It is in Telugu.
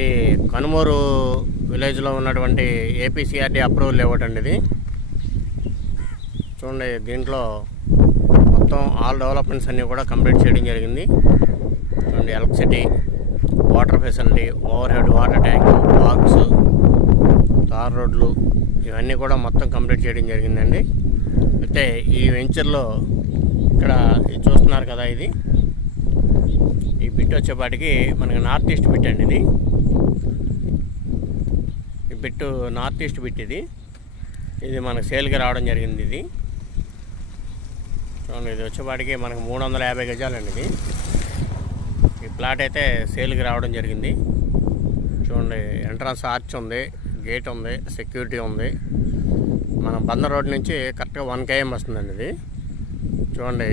ఇది కనుమూరు విలేజ్లో ఉన్నటువంటి ఏపీసీఆర్డీ అప్రూవల్ లేఅవుట్ అండి. ఇది చూడండి, దీంట్లో మొత్తం ఆల్ డెవలప్మెంట్స్ అన్నీ కూడా కంప్లీట్ చేయడం జరిగింది. చూడండి, electricity, water facility, overhead water tank, box, tar రోడ్లు ఇవన్నీ కూడా మొత్తం కంప్లీట్ చేయడం జరిగిందండి. అయితే ఈ వెంచర్లో ఇక్కడ చూస్తున్నారు కదా, ఇది ఈ బిట్ వచ్చేపాటికి మనకి నార్త్ ఈస్ట్ బిట్ అండి. ఈ బిట్ నార్త్ ఈస్ట్ బిట్. ఇది మనకు సేల్కి రావడం జరిగింది. ఇది చూడండి, ఇది వచ్చేపాటికి మనకు 350 గజాలండి. ఈ ప్లాట్ అయితే సేల్కి రావడం జరిగింది. చూడండి, ఎంట్రన్స్ ఆర్చ్ ఉంది, గేట్ ఉంది, సెక్యూరిటీ ఉంది. మన బందర్ రోడ్ నుంచి కరెక్ట్గా 1 km వస్తుందండి. ఇది చూడండి,